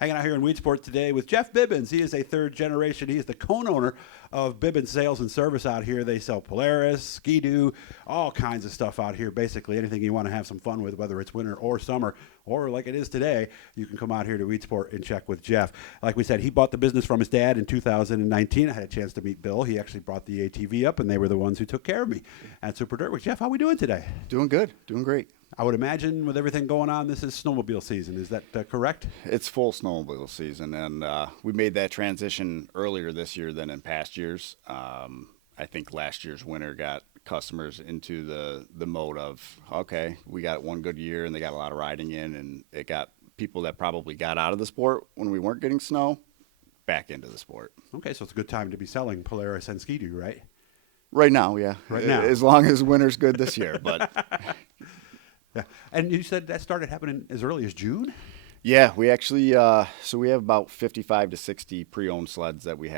Hanging out here in Weedsport today with Jeff Bibbens. He is a third generation. He is the co-owner of Bibbens Sales and Service out here. They sell Polaris, Ski-Doo, all kinds of stuff out here. Basically anything you want to have some fun with, whether it's winter or summer, or like it is today, you can come out here to Weedsport and check with Jeff. Like we said, he bought the business from his dad in 2019. I had a chance to meet Bill. He actually brought the ATV up, and they were the ones who took care of me at Super Dirt Week. Jeff, how are we doing today? Doing good. Doing great. I would imagine with everything going on, this is snowmobile season. Is that correct? It's full snowmobile season, and we made that transition earlier this year than in past years. I think last year's winter got customers into the mode of, okay, we got one good year, and they got a lot of riding in, and it got people that probably got out of the sport when we weren't getting snow back into the sport. Okay, so it's a good time to be selling Polaris and Ski-Doo, right? Right now, yeah. Right now. As long as winter's good this year, but... Yeah, and you said that started happening as early as June? Yeah, we actually, so we have about 55 to 60 pre-owned sleds that we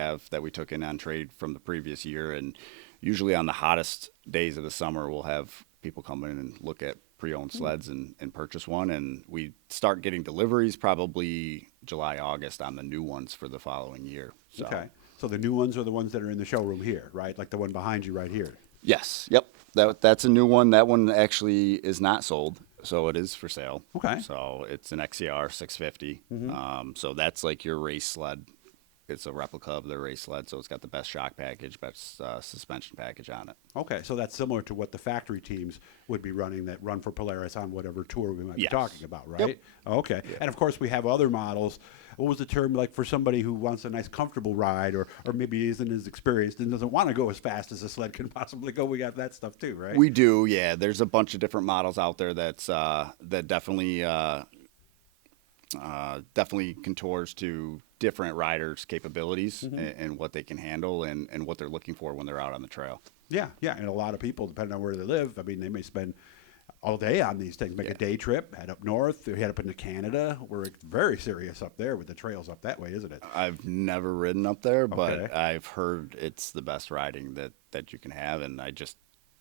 took in on trade from the previous year. And usually on the hottest days of the summer, we'll have people come in and look at pre-owned sleds and purchase one. And we start getting deliveries probably July, August on the new ones for the following year. So. Okay, so the new ones are the ones that are in the showroom here, right? Like the one behind you right here. Yes, yep. That's a new one. That one actually is not sold, so it is for sale. Okay. So it's an XCR 650. So that's like your race sled. It's a replica of the race sled, so it's got the best shock package, best suspension package on it. Okay, so that's similar to what the factory teams would be running that run for Polaris on whatever tour we might be talking about, right? Yep. Okay, yeah. And of course we have other models. What was the term, like for somebody who wants a nice comfortable ride or maybe isn't as experienced and doesn't want to go as fast as a sled can possibly go? We got that stuff too, right? We do, yeah. There's a bunch of different models out there that definitely contours to different riders' capabilities and what they can handle and what they're looking for when they're out on the trail. Yeah, and a lot of people, depending on where they live, I mean, they may spend all day on these things, make a day trip, head up north, head up into Canada. We're very serious up there with the trails up that way, isn't it? I've never ridden up there, but I've heard it's the best riding that you can have, and I just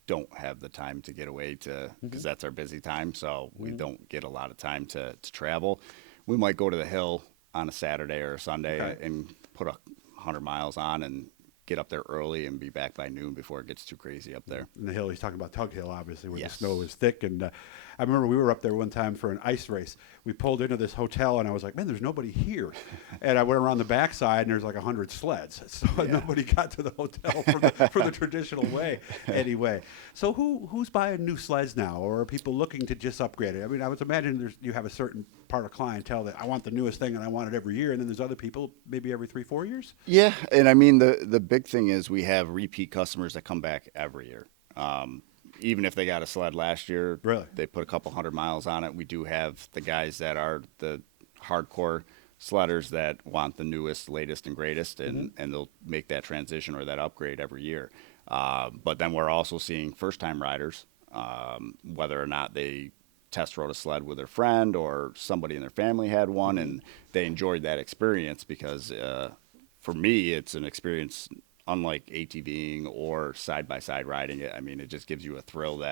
don't have the time to get away because that's our busy time, so we don't get a lot of time to travel. We might go to the hill on a Saturday or a Sunday and put 100 miles on and get up there early and be back by noon before it gets too crazy up there. And the hill, he's talking about Tug Hill, obviously, where the snow is thick. And I remember we were up there one time for an ice race. We pulled into this hotel, and I was like, man, there's nobody here. And I went around the backside, and there's like 100 sleds. So nobody got to the hotel for the traditional way anyway. So who's buying new sleds now, or are people looking to just upgrade it? I mean, I would imagine you have a certain part of clientele that I want the newest thing, and I want it every year. And then there's other people maybe every 3-4 years? Yeah, and I mean, the big thing is we have repeat customers that come back every year. Even if they got a sled last year, they put a couple 100 miles on it. We do have the guys that are the hardcore sledders that want the newest, latest, and greatest, and they'll make that transition or that upgrade every year. But then we're also seeing first-time riders, whether or not they test rode a sled with their friend or somebody in their family had one, and they enjoyed that experience because for me, it's an experience unlike ATVing or side-by-side riding it. I mean, it just gives you a thrill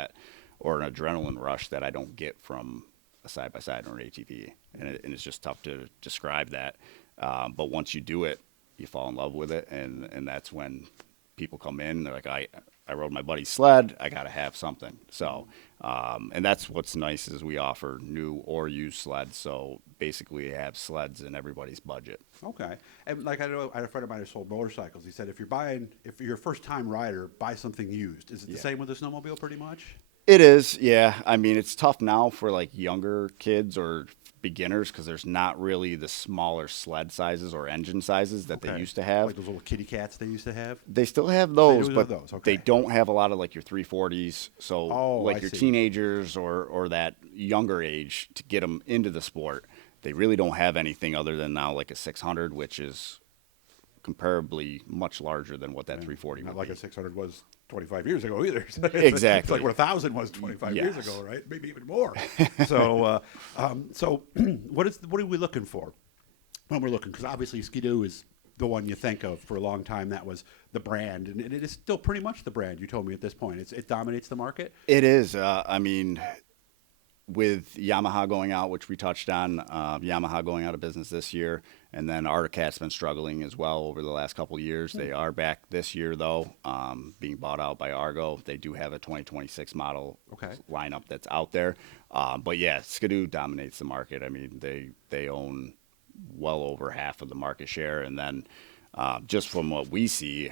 or an adrenaline rush that I don't get from a side-by-side or an ATV. And it's just tough to describe that. But once you do it, you fall in love with it. And that's when people come in, they're like, I rode my buddy's sled, I got to have something. So, and that's what's nice is we offer new or used sleds. So basically we have sleds in everybody's budget. Okay. And like I know I had a friend of mine who sold motorcycles. He said if you're a first-time rider, buy something used. Is it the same with the snowmobile pretty much? It is, yeah. I mean, it's tough now for like younger kids or beginners because there's not really the smaller sled sizes or engine sizes that they used to have. Like those little kitty cats they used to have? They still have those, they but Okay. they don't have a lot of like your 340s. So like your see. teenagers or that younger age to get them into the sport, they really don't have anything other than now like a 600, which is comparably much larger than what that 340 Not would like be. a 600 was 25 years ago either. Exactly. It's like what 1,000 was 25 years ago, right? Maybe even more. So what are we looking for when we're looking? Because obviously Ski-Doo is the one you think of. For a long time that was the brand, and it is still pretty much the brand. You told me at this point it dominates the market. It is. I mean, with Yamaha going out, which we touched on, Yamaha going out of business this year, and then Arctic Cat's been struggling as well over the last couple of years. They are back this year, though, being bought out by Argo. They do have a 2026 model lineup that's out there. But yeah, Skidoo dominates the market. I mean, they own well over half of the market share, and then just from what we see,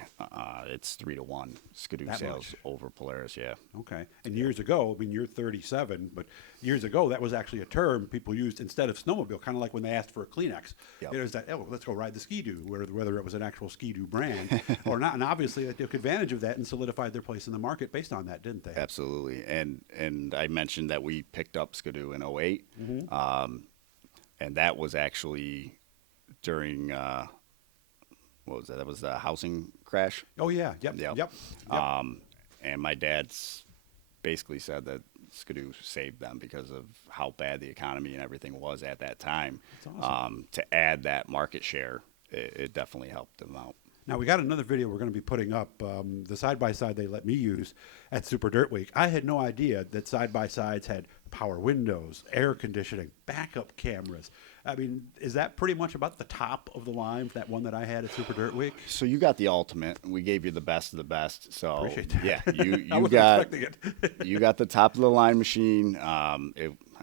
it's 3-1 Skidoo sales over Polaris. Yeah. Okay. And years ago, I mean, you're 37, but years ago that was actually a term people used instead of snowmobile, kind of like when they asked for a Kleenex. It was that, oh, let's go ride the Skidoo, whether it was an actual Skidoo brand or not. And obviously they took advantage of that and solidified their place in the market based on that, didn't they? Absolutely. And I mentioned that we picked up Skidoo in 08, and that was actually during what was that? That was the housing crash. Oh yeah, yep. And my dad's basically said that Skidoo saved them because of how bad the economy and everything was at that time. That's awesome. To add that market share, it definitely helped them out. Now, we got another video we're going to be putting up, the side-by-side they let me use at Super Dirt Week. I had no idea that side-by-sides had power windows, air conditioning, backup cameras. I mean, is that pretty much about the top of the line, that one that I had at Super Dirt Week? So you got the ultimate. We gave you the best of the best. So appreciate that. Yeah, you got the top of the line machine. I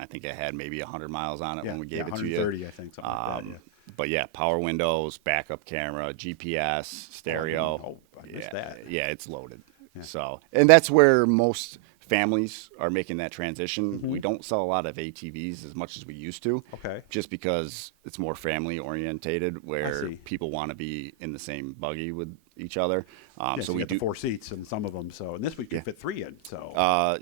think it had maybe 100 miles on it when we gave it to you. 130, I think, something like that, But yeah, power windows, backup camera, GPS, stereo. I missed that. Yeah, it's loaded. Yeah. So, and that's where most families are making that transition. We don't sell a lot of ATVs as much as we used to. Okay. Just because it's more family orientated, where people want to be in the same buggy with each other. So we do the 4 seats and some of them. So, and this we can fit 3 in. So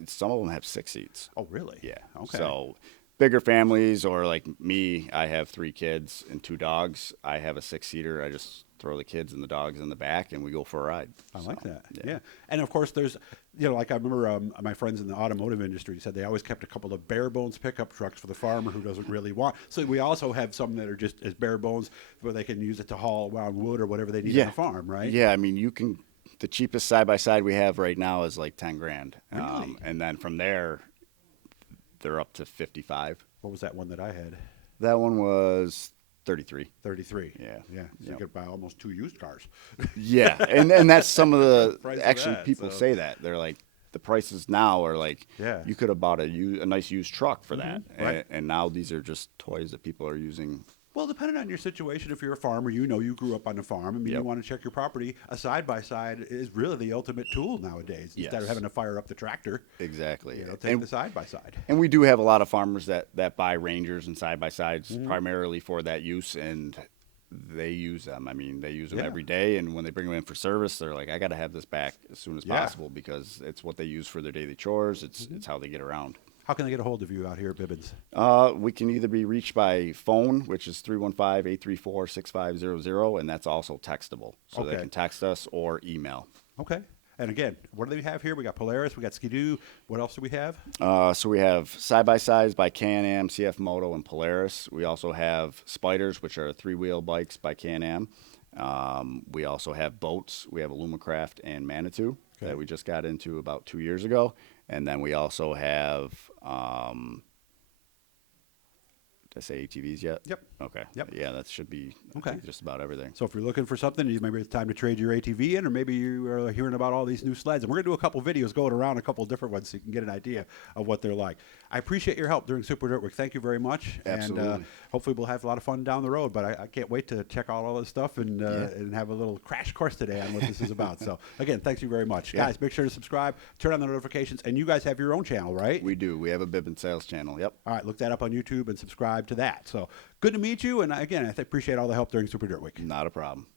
some of them have 6 seats. Oh, really? Yeah. Okay. So bigger families, or like me, I have 3 kids and 2 dogs. I have a 6-seater. I just throw the kids and the dogs in the back and we go for a ride. I like that. Yeah. And of course there's, like I remember my friends in the automotive industry said they always kept a couple of bare bones pickup trucks for the farmer who doesn't really want. So we also have some that are just as bare bones where they can use it to haul around wood or whatever they need on the farm, right? Yeah. I mean, the cheapest side-by-side we have right now is like 10 grand. Really? And then from there, they're up to 55. What was that one that I had? That one was 33. 33. Yeah. Yeah. So you could buy almost 2 used cars. Yeah. And that's some of the, actually that, people say that. They're like, the prices now are like, you could have bought a nice used truck for that. Right. And now these are just toys that people are using. Well, depending on your situation, if you're a farmer, you grew up on a farm. I mean, you want to check your property. A side-by-side is really the ultimate tool nowadays. Instead of having to fire up the tractor. Exactly. Take the side-by-side. And we do have a lot of farmers that buy Rangers and side-by-sides primarily for that use, and they use them. I mean, they use them every day, and when they bring them in for service, they're like, I got to have this back as soon as possible because it's what they use for their daily chores. It's how they get around. How can they get a hold of you out here at Bibbens? We can either be reached by phone, which is 315-834-6500, and that's also textable. So they can text us or email. Okay. And again, what do we have here? We got Polaris, we got Skidoo. What else do we have? So we have side-by-sides by Can-Am, CF Moto, and Polaris. We also have Spiders, which are 3-wheel bikes by Can-Am. We also have boats. We have Alumacraft and Manitou that we just got into about 2 years ago. And then we also have, did I say ATVs yet? Yep. Okay. Yep. Yeah, that should be just about everything. So if you're looking for something, maybe it's time to trade your ATV in, or maybe you are hearing about all these new sleds. And we're going to do a couple videos going around, a couple different ones, so you can get an idea of what they're like. I appreciate your help during Super Dirt Week. Thank you very much. Absolutely. And hopefully we'll have a lot of fun down the road. But I can't wait to check out all this stuff and have a little crash course today on what this is about. So again, thanks you very much. Guys, make sure to subscribe, turn on the notifications, and you guys have your own channel, right? We do. We have a Bibbens Sales channel. Yep. All right, look that up on YouTube and subscribe to that. So good to meet you. And again, I appreciate all the help during Super Dirt Week. Not a problem.